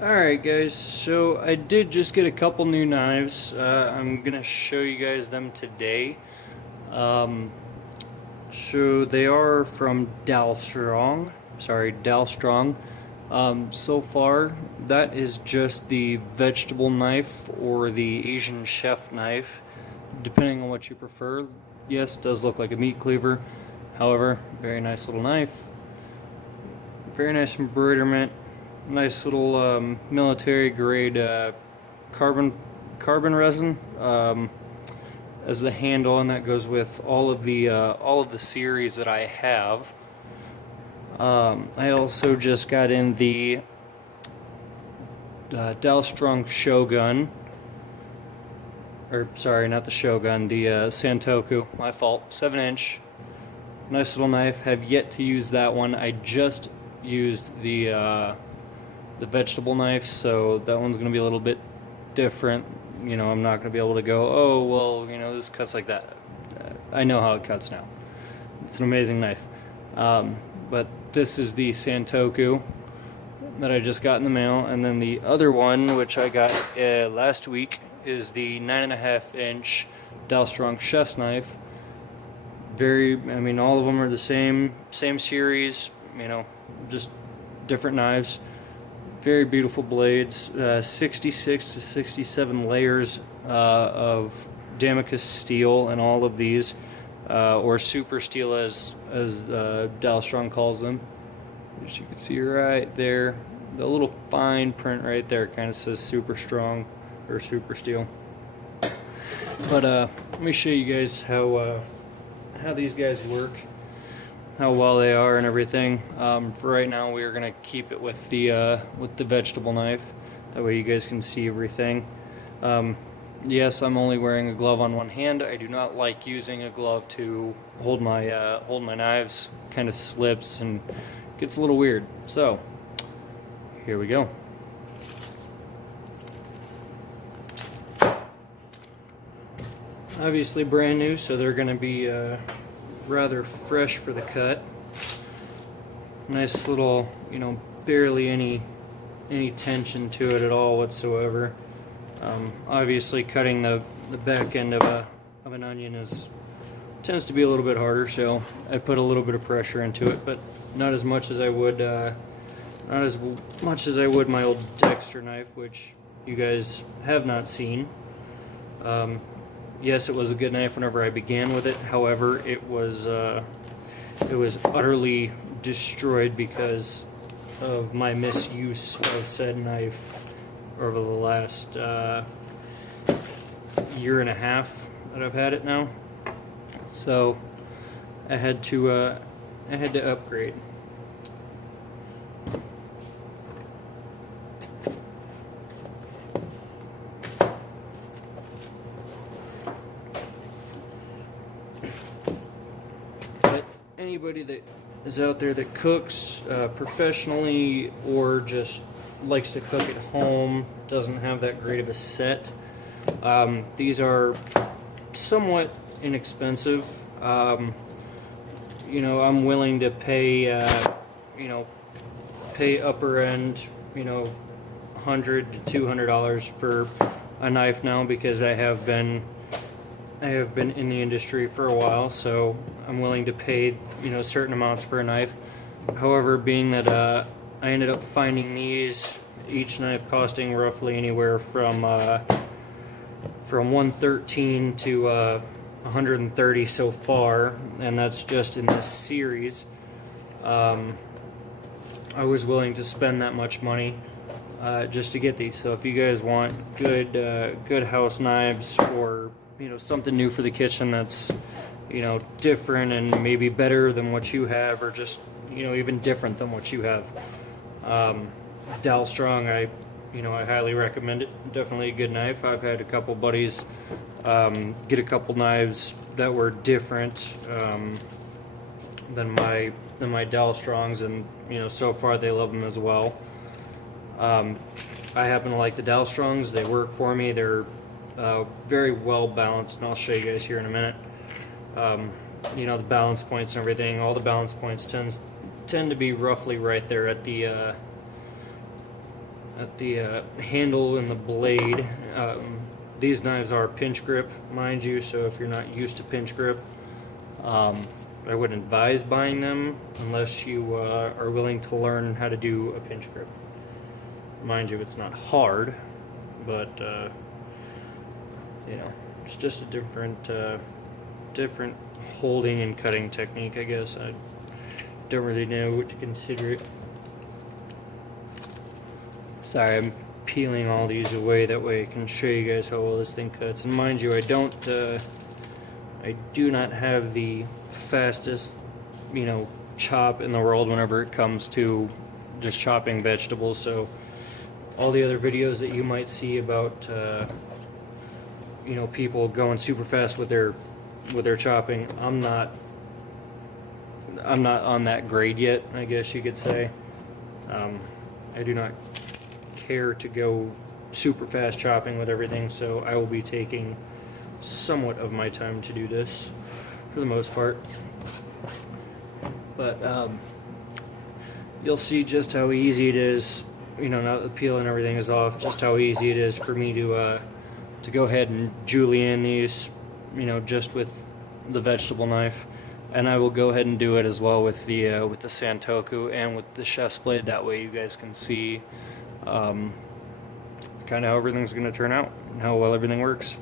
Alright guys, so I did just get a couple new knives. I'm gonna show you guys them today. Um, so they are from Dalstrong. So far, that is just the vegetable knife or the Asian chef knife, depending on what you prefer. Yes, it does look like a meat cleaver. However, very nice little knife. Very nice embroiderment. Nice little military grade carbon resin as the handle, and that goes with all of the series that I have. I also just got in the Dalstrong Shogun, or sorry, not the Shogun, the Santoku. My fault. 7-inch. Nice little knife. Have yet to use that one. I just used the vegetable knife, so that one's going to be a little bit different. You know, I'm not going to be able to go, oh, well, you know, this cuts like that. I know how it cuts now. It's an amazing knife. But this is the Santoku that I just got in the mail, and then the other one, which I got last week, is the 9.5-inch Dalstrong chef's knife. I mean, all of them are the same series, you know, just different knives. Very beautiful blades, 66 to 67 layers of Damocus steel in all of these, or super steel as Dalstrong calls them. As you can see right there, the little fine print right there kind of says super strong or super steel. But let me show you guys how these guys work, how well they are and everything. For right now, we are going to keep it with the vegetable knife. That way you guys can see everything. Yes, I'm only wearing a glove on one hand. I do not like using a glove to hold my knives. Kind of slips and gets a little weird. So here we go. Obviously brand new, so they're going to be rather fresh for the cut. Nice little, you know, barely any tension to it at all whatsoever. Obviously, cutting the back end of an onion tends to be a little bit harder, so I put a little bit of pressure into it, but not as much as I would my old Dexter knife, which you guys have not seen. Yes, it was a good knife whenever I began with it. However, it was utterly destroyed because of my misuse of said knife over the last year and a half that I've had it now. So I had to upgrade. Anybody that is out there that cooks professionally or just likes to cook at home, doesn't have that great of a set, these are somewhat inexpensive. You know, I'm willing to pay upper end, you know, $100 to $200 for a knife now, because I have been in the industry for a while, so I'm willing to pay, you know, certain amounts for a knife. However, being that I ended up finding these, each knife costing roughly anywhere from $113 to $130 so far, and that's just in this series. I was willing to spend that much money just to get these. So if you guys want good house knives, or you know, something new for the kitchen that's, you know, different and maybe better than what you have, or just, you know, even different than what you have, Dalstrong, I highly recommend it. Definitely a good knife. I've had a couple buddies get a couple knives that were different than my Dalstrongs, and you know, so far they love them as well. I happen to like the Dalstrongs. They work for me. They're very well balanced, and I'll show you guys here in a minute. You know, the balance points and everything, all the balance points tend to be roughly right there at the at the handle and the blade. These knives are pinch grip, mind you, so if you're not used to pinch grip, I wouldn't advise buying them unless you are willing to learn how to do a pinch grip. Mind you, it's not hard, but you know, it's just a different holding and cutting technique, I guess. I don't really know what to consider it. Sorry, I'm peeling all these away, that way I can show you guys how well this thing cuts. And mind you, I do not have the fastest, you know, chop in the world whenever it comes to just chopping vegetables. So all the other videos that you might see about, you know, people going super fast with their chopping, I'm not on that grade yet, I guess you could say. I do not care to go super fast chopping with everything, so I will be taking somewhat of my time to do this for the most part. But you'll see just how easy it is, you know, now that the peel and everything is off, just how easy it is for me to go ahead and julienne these, you know, just with the vegetable knife. And I will go ahead and do it as well with the Santoku and with the chef's blade. That way you guys can see kind of how everything's going to turn out and how well everything works.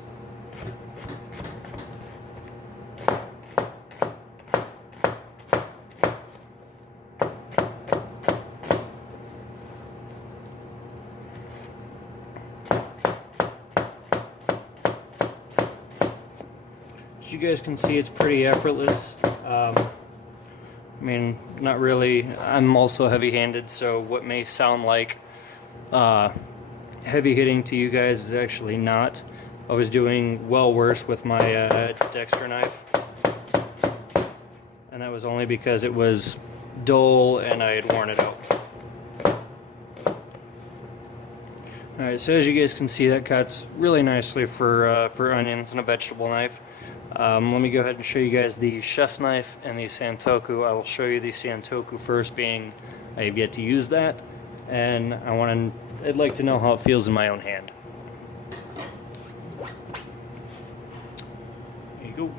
As you guys can see, it's pretty effortless. I mean, not really. I'm also heavy-handed, so what may sound like heavy hitting to you guys is actually not. I was doing well worse with my Dexter knife, and that was only because it was dull and I had worn it out. Alright, so as you guys can see, that cuts really nicely for onions and a vegetable knife. Let me go ahead and show you guys the chef's knife and the Santoku. I will show you the Santoku first, being I have yet to use that, and I'd like to know how it feels in my own hand. There you go.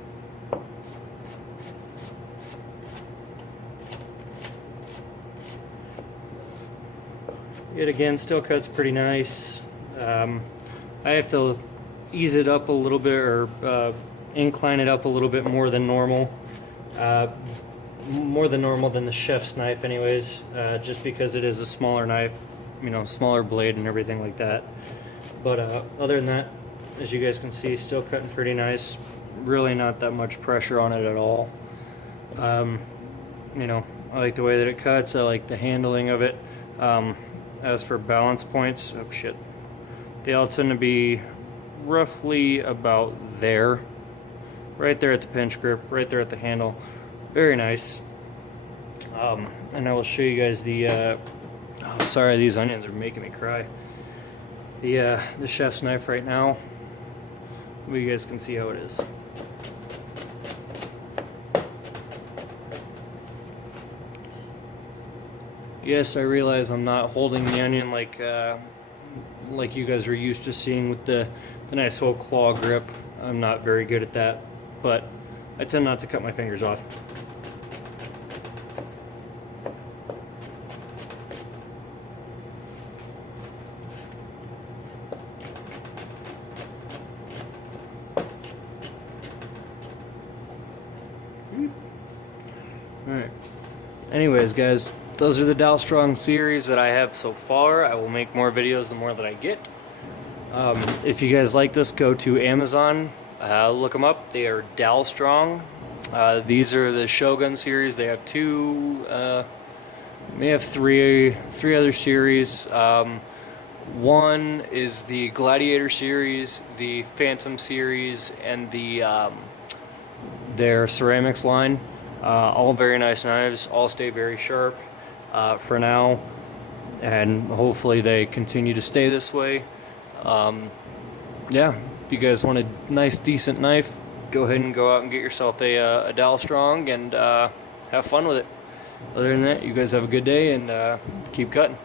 It again still cuts pretty nice. I have to ease it up a little bit, or incline it up a little bit more than normal. More than normal than the chef's knife anyways, just because it is a smaller knife, you know, smaller blade and everything like that. But other than that, as you guys can see, still cutting pretty nice. Really not that much pressure on it at all. You know, I like the way that it cuts. I like the handling of it. As for balance points, oh shit, they all tend to be roughly about there. Right there at the pinch grip, right there at the handle. Very nice. And I will show you guys the, oh, sorry, these onions are making me cry. The chef's knife right now. You guys can see how it is. Yes, I realize I'm not holding the onion like you guys are used to seeing with the nice old claw grip. I'm not very good at that, but I tend not to cut my fingers off. Alright. Anyways, guys, those are the Dalstrong series that I have so far. I will make more videos the more that I get. If you guys like this, go to Amazon, look them up. They are Dalstrong. These are the Shogun series. They have two, may have three other series. One is the Gladiator series, the Phantom series, and their ceramics line. All very nice knives, all stay very sharp for now, and hopefully they continue to stay this way. Yeah, if you guys want a nice decent knife, go ahead and go out and get yourself a Dalstrong and have fun with it. Other than that, you guys have a good day and keep cutting.